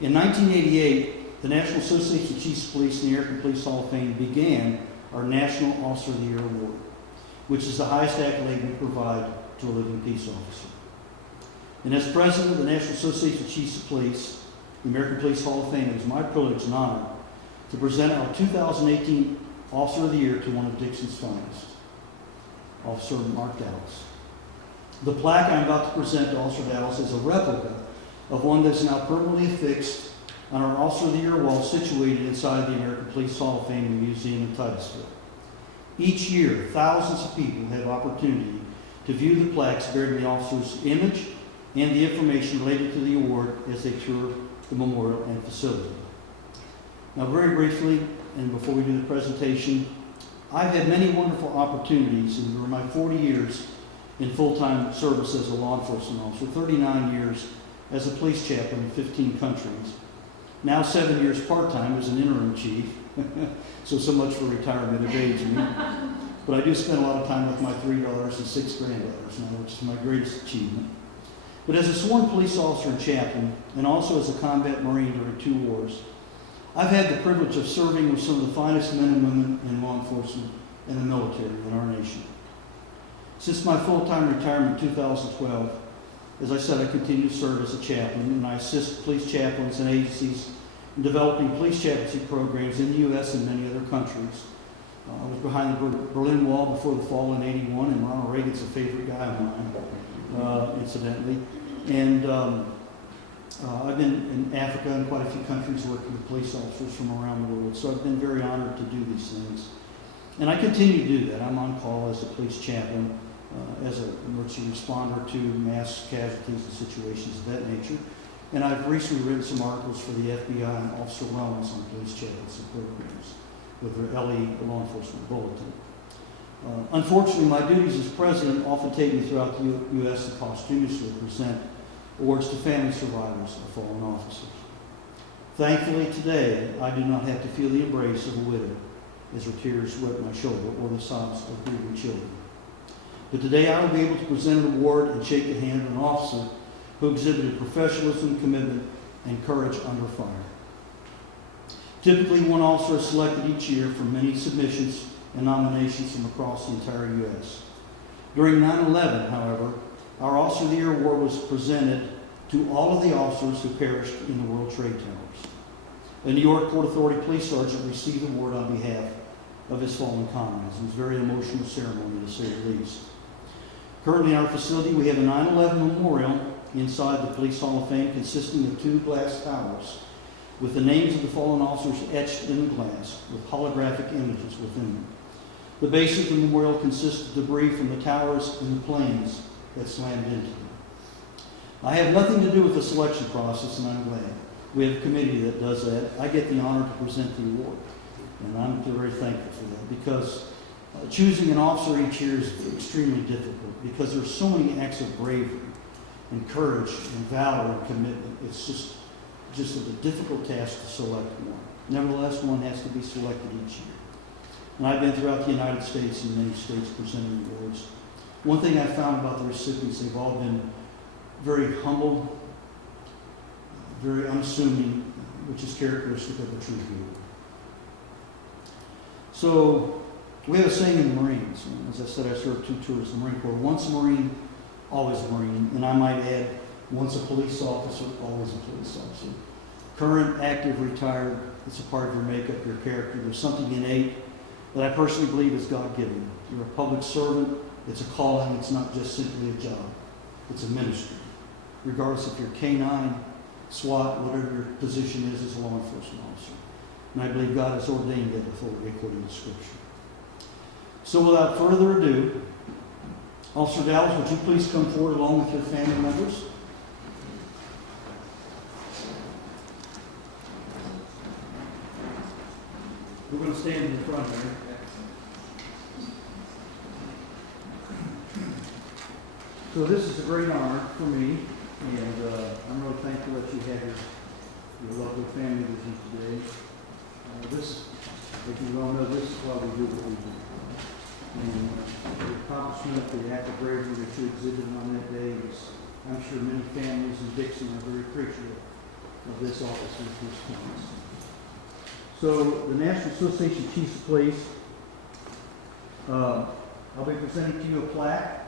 In 1988, the National Association of Chiefs of Police and the American Police Hall of Fame began our National Officer of the Year Award, which is the highest accolade we provide to a living peace officer. And as president of the National Association of Chiefs of Police, the American Police Hall of Fame, it is my privilege and honor to present our 2018 Officer of the Year to one of Dixon's finest, Officer Mark Dallas. The plaque I'm about to present to Officer Dallas is a replica of one that's now permanently affixed on our Officer of the Year wall situated inside the American Police Hall of Fame and Museum in Titusville. Each year, thousands of people have opportunity to view the plaques bearing the officer's image and the information related to the award as they tour the memorial and facility. Now, very briefly, and before we do the presentation, I've had many wonderful opportunities in my 40 years in full-time service as a law enforcement officer, 39 years as a police chaplain in 15 countries, now 7 years part-time as an interim chief, so much for retirement of age. But I do spend a lot of time with my 3 daughters and 6 granddaughters now, which is my greatest achievement. But as a sworn police officer and chaplain, and also as a combat Marine during 2 wars, I've had the privilege of serving with some of the finest men and women in law enforcement and the military in our nation. Since my full-time retirement in 2012, as I said, I continue to serve as a chaplain, and I assist police chaplains and agencies in developing police chaplaincy programs in the U.S. and many other countries. I was behind the Berlin Wall before the fall in '81, and Ronald Reagan's a favorite guy of mine, incidentally. And I've been in Africa and quite a few countries working with police officers from around the world, so I've been very honored to do these things. And I continue to do that. I'm on call as a police chaplain, as an emergency responder to mass casualties and situations of that nature. And I've recently written some articles for the FBI and Officer Wellness on police chaplaincy programs with their LE Law Enforcement Bulletin. Unfortunately, my duties as president often take me throughout the U.S. to posthumously present awards to family survivors of fallen officers. Thankfully, today, I do not have to feel the embrace of a widow as her tears wet my shoulder or the sobs of grieving children. But today, I will be able to present an award and shake the hand of an officer who exhibited professionalism, commitment, and courage under fire. Typically, one officer is selected each year from many submissions and nominations from across the entire U.S. During 9/11, however, our Officer of the Year Award was presented to all of the officers who perished in the World Trade Towers. A New York Port Authority police sergeant received the award on behalf of his fallen comrades. It was a very emotional ceremony, to say the least. Currently in our facility, we have a 9/11 memorial inside the Police Hall of Fame consisting of 2 glass towers with the names of the fallen officers etched in the glass with holographic images within them. The base of the memorial consists of debris from the towers and the planes that slammed into them. I have nothing to do with the selection process, and I'm glad. We have a committee that does that. I get the honor to present the award, and I'm very thankful for that, because choosing an officer each year is extremely difficult, because there's so many acts of bravery and courage and valor and commitment. It's just a difficult task to select one. Nevertheless, one has to be selected each year. And I've been throughout the United States and many states presenting awards. One thing I found about the recipients, they've all been very humble, very unassuming, which is characteristic of a true hero. So, we have a saying in the Marines. As I said, I served 2 tours of the Marine Corps. Once a Marine, always a Marine. And I might add, once a police officer, always a police officer. Current, active, retired, it's a part of your makeup, your character. There's something innate that I personally believe is God-given. You're a public servant. It's a calling. It's not just simply a job. It's a ministry. Regardless if you're K-9, SWAT, whatever your position is as a law enforcement officer. And I believe God has ordained that authority according to Scripture. So without further ado, Officer Dallas, would you please come forward along with your family members? We're going to stand in the front here. So this is a great honor for me, and I'm really thankful that you have your lovely family with you today. This, if you don't know, this is why we do what we do. And the accomplishment, the act of bravery that you exhibited on that day is, I'm sure many families in Dixon are very appreciative of this officer's response. So the National Association of Chiefs of Police, I'll be presenting to you a plaque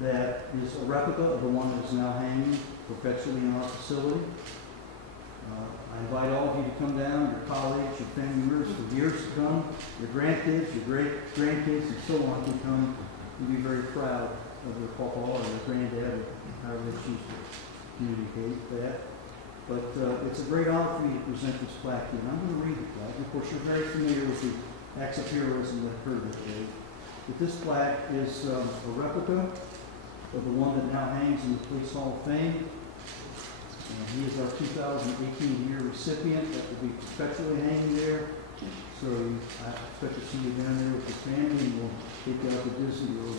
that is a replica of the one that is now hanging perpetually in our facility. I invite all of you to come down, your colleagues, your family members, for years to come, your grandkids, your great-grandkids, and so on can come and be very proud of their papa or their granddad, or however they choose to communicate that. But it's a great honor for me to present this plaque to you, and I'm going to read the plaque. Of course, you're very familiar with the acts of heroism that occurred that day. But this plaque is a replica of the one that now hangs in the Police Hall of Fame. He is our 2018 year recipient. That will be perpetually hanging there. So I expect to see you down there with your family, and we'll take you out to Disney World.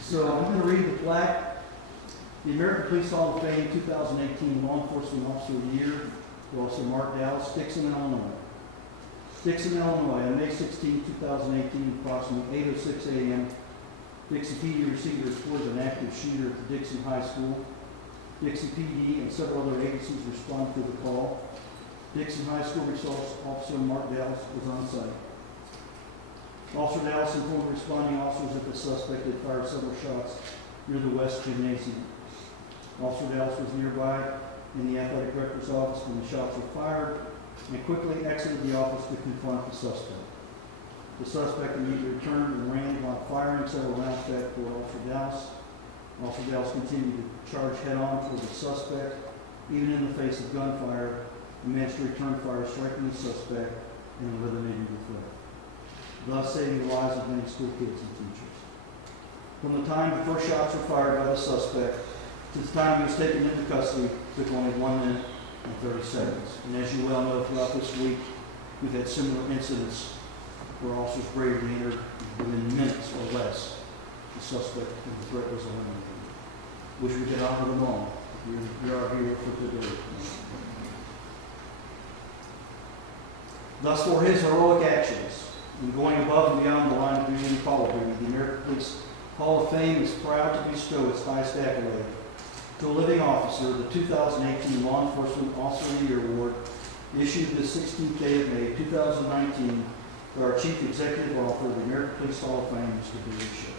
So I'm going to read the plaque. The American Police Hall of Fame 2018 Law Enforcement Officer of the Year to Officer Mark Dallas, Dixon, Illinois. Dixon, Illinois, on May 16, 2018, approximately 8:06 a.m., Dixon PD received a report of an active shooter at the Dixon High School. Dixon PD and several other agencies responded to the call. Dixon High School Resource Officer Mark Dallas was on site. Officer Dallas informed responding officers that the suspect had fired several shots near the West Gymnasium. Officer Dallas was nearby in the athletic director's office when the shots were fired and quickly exited the office to confront the suspect. The suspect immediately returned and ran while firing several rounds back toward Officer Dallas. Officer Dallas continued to charge head-on toward the suspect. Even in the face of gunfire, he managed to return fire, striking the suspect and eliminating the threat, thus saving the lives of many school kids and teachers. From the time the first shots were fired by the suspect to the time he was taken into custody took only 1 minute and 30 seconds. And as you well know, throughout this week, we've had similar incidents where officers bravely entered within minutes or less. The suspect and the threat was eliminated. Wish we could honor them all. We are here for today. Thus, for his heroic actions in going above and beyond the line of duty and call of duty, the American Police Hall of Fame is proud to bestow its highest accolade to a living officer, the 2018 Law Enforcement Officer of the Year Award, issued this 16th day of May, 2019, by our Chief Executive Officer of the American Police Hall of Fame, Mr. Billy Shea.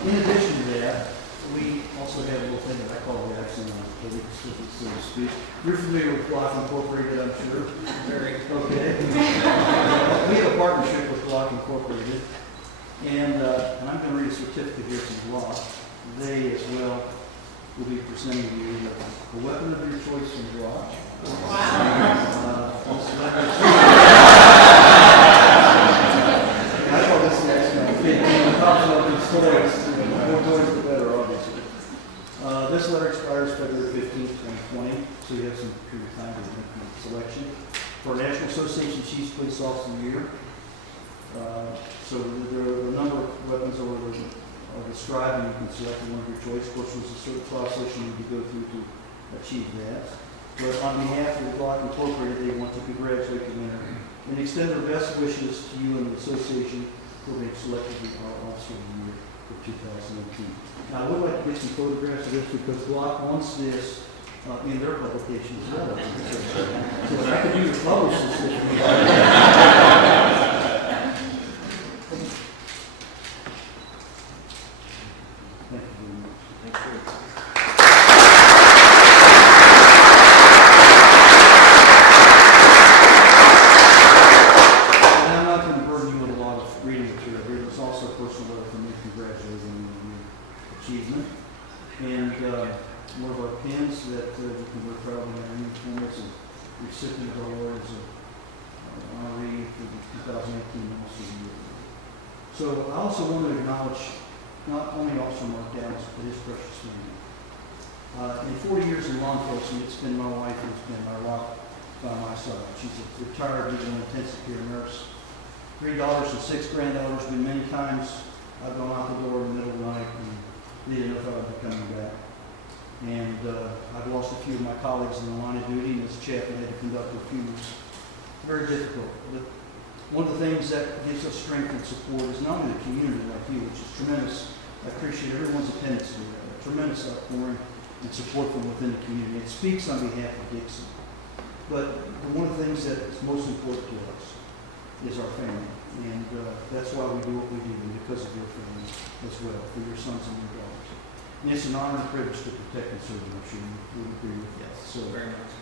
In addition to that, we also have a little thing that I call the accent on the so to speak. You're familiar with Block Incorporated, I'm sure. Very. Okay. We have a partnership with Block Incorporated, and I'm going to read a certificate here from Block. They as well will be presenting to you a weapon of your choice from Block. Wow. I call this the accent. It comes up in stories. More toys, the better, obviously. This letter expires February 15th, 2020, so you have some period of time to make the selection. For National Association of Chiefs Police Officer of the Year. So there are a number of weapons that are described, and you can select one of your choice. Of course, there's a certain process you need to go through to achieve that. But on behalf of the Block Incorporated, they want to congratulate the winner and extend their best wishes to you and the association for being selected as our Officer of the Year for 2018. Now, I would like to get some photographs of this because Block wants this in their publication as well. So I could do the publicist if you like. Thank you very much. Thank you. And I'm not going to burden you with a lot of reading material here. There's also a personal letter from me congratulating you on your achievement. And one of our pins that you can wear proudly on your uniform is a recipient of our awards of honoree for the 2018 Officer of the Year. So I also want to acknowledge not only Officer Mark Dallas, but his precious family. In 40 years in law enforcement, it's been my wife who's been our rock by my side. She's a retired legal intensive care nurse. 3 daughters and 6 granddaughters. Been many times I've gone out the door in the middle of the night and they didn't know if I would be coming back. And I've lost a few of my colleagues in the line of duty, and as chaplain I had to conduct a few. Very difficult. But one of the things that gives us strength and support is not only the community like you, which is tremendous. I appreciate everyone's attendance here. A tremendous outpouring and support from within the community. It speaks on behalf of Dixon. But one of the things that is most important to us is our family. And that's why we do what we do, and because of your family as well, for your sons and your daughters. And it's an honor and privilege to protect and serve you. I'm sure you would agree with that. So Very much.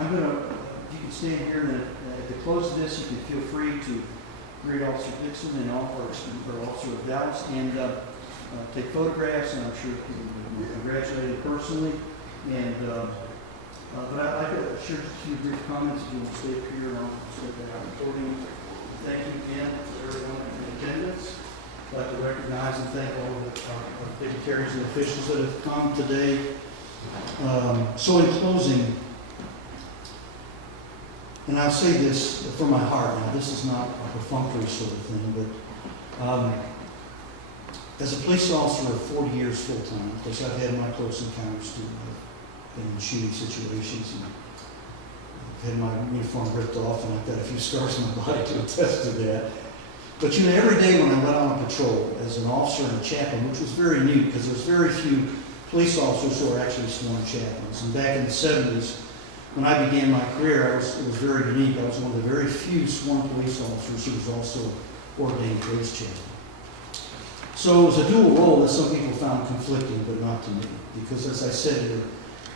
I'm going to, if you can stand here, and then at the close of this, you can feel free to greet Officer Dixon and Officer Dallas, and take photographs, and I'm sure people will congratulate him personally. And but I'd like to share just a few brief comments if you want to stay up here, and I'll stay back on the podium. Thank you again to everyone in attendance. I'd like to recognize and thank all of our dignitaries and officials that have come today. So in closing, and I'll say this from my heart now, this is not a perfunctory sort of thing, but as a police officer of 40 years full-time, of course I've had my close encounters too. I've been in shooting situations, and I've had my uniform ripped off, and I've got a few scars on my body to attest to that. But you know, every day when I went on patrol as an officer and a chaplain, which was very neat because there's very few police officers who are actually sworn chaplains. And back in the 70s, when I began my career, it was very unique. I was one of the very few sworn police officers who was also ordained police chaplain. So it was a dual role that some people found conflicting, but not to me. Because as I said,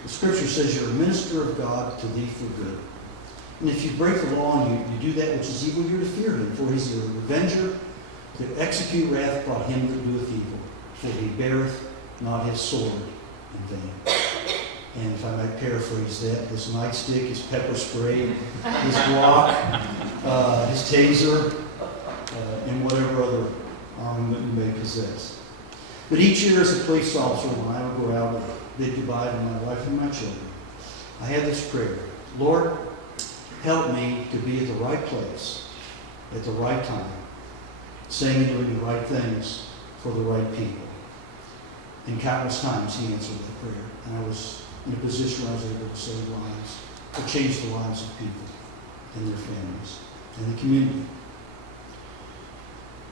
the scripture says you're a minister of God to thee for good. And if you break the law and you do that which is evil, you're to fear him. For he's a revenger, to execute wrath upon him that doeth evil. For he beareth not his sword in vain. And if I might paraphrase that, his nightstick, his pepper spray, his Glock, his taser, and whatever other armament you may possess. But each year as a police officer, when I would go out and bid goodbye to my wife and my children, I had this prayer. Lord, help me to be at the right place, at the right time, saying and doing the right things for the right people. And countless times he answered that prayer. And I was in a position where I was able to save lives, to change the lives of people and their families and the community.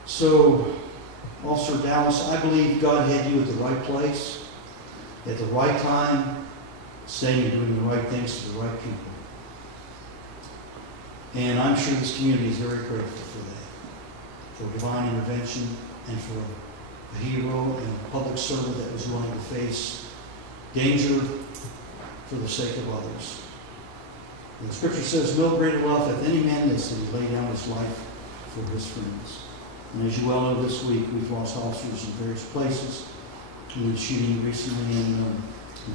So, Officer Dallas, I believe God had you at the right place, at the right time, saying and doing the right things to the right people. And I'm sure this community is very grateful for that, for divine intervention and for a hero and a public servant that was willing to face danger for the sake of others. And the scripture says, no greater love hath any man this than to lay down his life for his friends. And as you well know, this week we've lost officers in various places. We had shooting recently in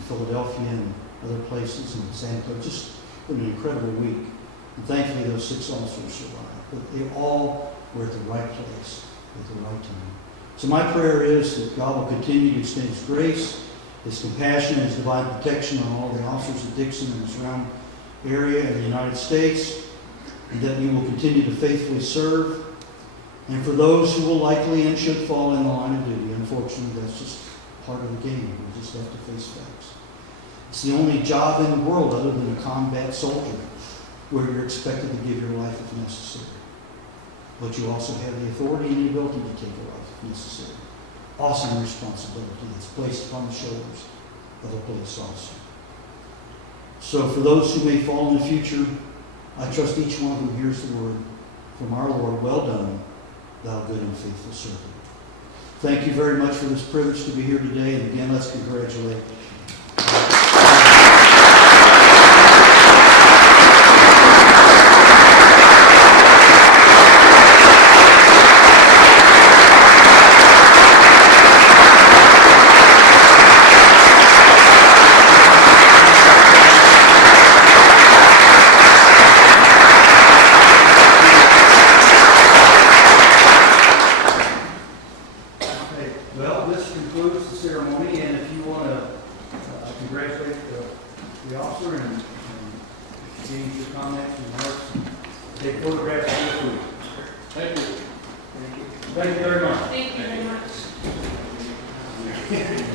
Philadelphia and other places in San Antonio. Just been an incredible week. And thankfully those 6 officers survived. But they all were at the right place at the right time. So my prayer is that God will continue to extend his grace, his compassion, and his divine protection on all the officers of Dixon and the surrounding area and the United States, and that we will continue to faithfully serve. And for those who will likely and should fall in the line of duty, unfortunately, that's just part of the game. We just have to face facts. It's the only job in the world other than a combat soldier where you're expected to give your life if necessary. But you also have the authority and the ability to take your life if necessary. Awesome responsibility that's placed upon the shoulders of a police officer. So for those who may fall in the future, I trust each one who hears the word from our Lord, well done, thou good and faithful servant. Thank you very much for this privilege to be here today. And again, let's congratulate Well, this concludes the ceremony, and if you want to congratulate the officer and change your comments and remarks, take photographs of your food. Thank you. Thank you very much. Thank you very much. Yeah,